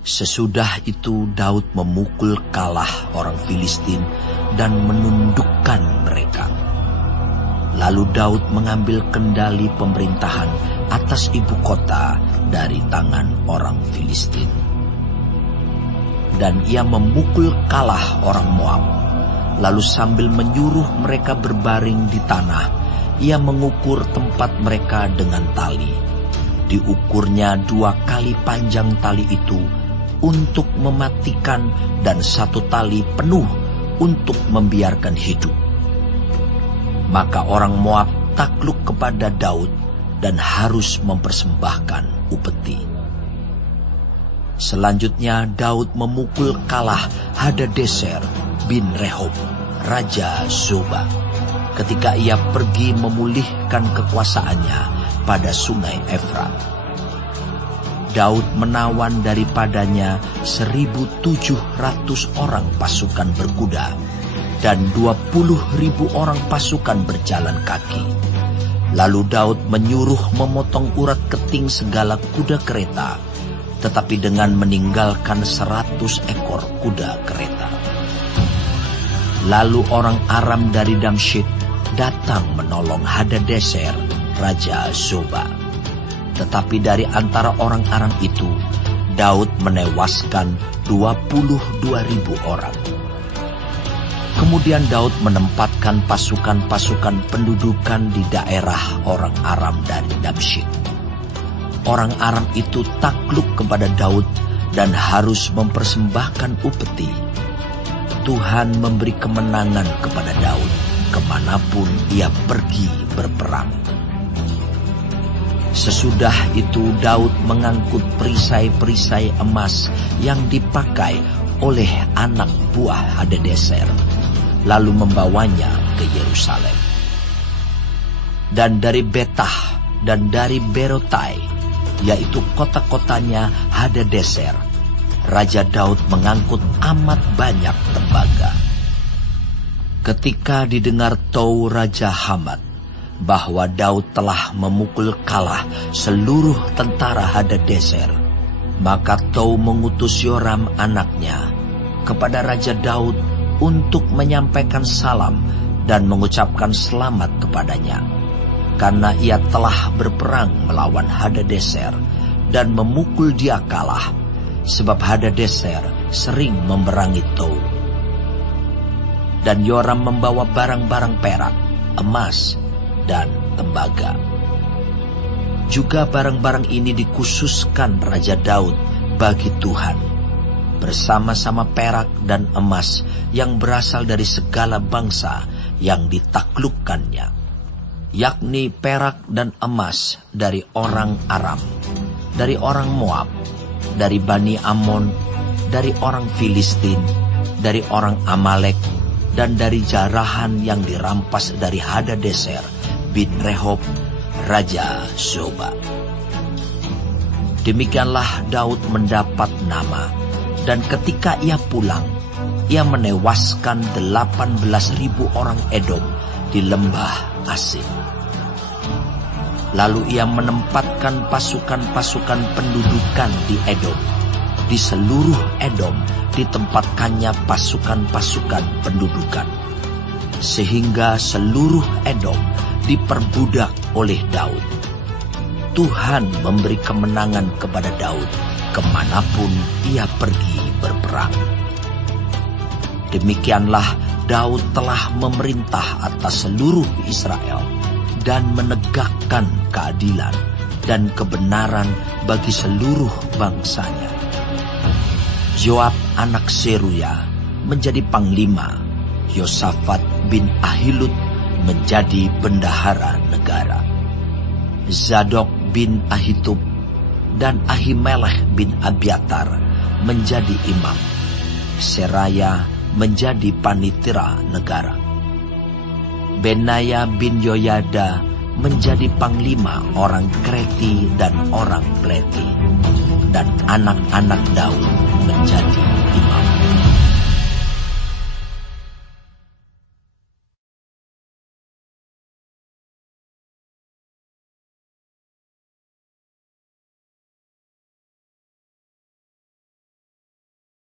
Sesudah itu Daud memukul kalah orang Filistin dan menundukkan mereka. Lalu Daud mengambil kendali pemerintahan atas ibu kota dari tangan orang Filistin. Dan ia memukul kalah orang Moab. Lalu sambil menyuruh mereka berbaring di tanah, ia mengukur tempat mereka dengan tali. Diukurnya 2 kali panjang tali itu untuk mematikan dan 1 tali penuh untuk membiarkan hidup. Maka orang Moab takluk kepada Daud dan harus mempersembahkan upeti. Selanjutnya Daud memukul kalah Hadadezer bin Rehob, Raja Zoba, ketika ia pergi memulihkan kekuasaannya pada sungai Efrat. Daud menawan daripadanya 1.700 orang pasukan berkuda dan 20.000 orang pasukan berjalan kaki. Lalu Daud menyuruh memotong urat keting segala kuda kereta, tetapi dengan meninggalkan 100 ekor kuda kereta. Lalu orang Aram dari Damsyik datang menolong Hadadezer, Raja Zoba. Tetapi dari antara orang Aram itu, Daud menewaskan 22.000 orang. Kemudian Daud menempatkan pasukan-pasukan pendudukan di daerah orang Aram dari Damsyik. Orang Aram itu takluk kepada Daud dan harus mempersembahkan upeti. Tuhan memberi kemenangan kepada Daud kemanapun ia pergi berperang. Sesudah itu Daud mengangkut perisai-perisai emas yang dipakai oleh anak buah Hadadezer, lalu membawanya ke Yerusalem. Dan dari Betah dan dari Berotai, yaitu kota-kotanya Hadadezer, Raja Daud mengangkut amat banyak tembaga. Ketika didengar Tou Raja Hamat bahwa Daud telah memukul kalah seluruh tentara Hadadezer, maka Tou mengutus Yoram anaknya kepada Raja Daud untuk menyampaikan salam dan mengucapkan selamat kepadanya, karena ia telah berperang melawan Hadadezer dan memukul dia kalah, sebab Hadadezer sering memerangi Tou. Dan Yoram membawa barang-barang perak, emas, dan tembaga. Juga barang-barang ini dikhususkan Raja Daud bagi Tuhan, bersama-sama perak dan emas yang berasal dari segala bangsa yang ditaklukkannya, yakni perak dan emas dari orang Aram, dari orang Moab, dari Bani Ammon, dari orang Filistin, dari orang Amalek, dan dari jarahan yang dirampas dari Hadadezer bin Rehob, Raja Zoba. Demikianlah Daud mendapat nama, dan ketika ia pulang, ia menewaskan 18.000 orang Edom di lembah Asin. Lalu ia menempatkan pasukan-pasukan pendudukan di Edom. Di seluruh Edom ditempatkannya pasukan-pasukan pendudukan, sehingga seluruh Edom diperbudak oleh Daud. Tuhan memberi kemenangan kepada Daud kemanapun ia pergi berperang. Demikianlah Daud telah memerintah atas seluruh Israel dan menegakkan keadilan dan kebenaran bagi seluruh bangsanya. Yoab anak Seruya menjadi panglima, Yosafat bin Ahilud menjadi bendahara negara, Zadok bin Ahitub dan Ahimelech bin Abiatar menjadi imam, Seraya menjadi panitera negara, Benaya bin Yoyada menjadi panglima orang Kreti dan orang Pleti, dan anak-anak Daud menjadi imam.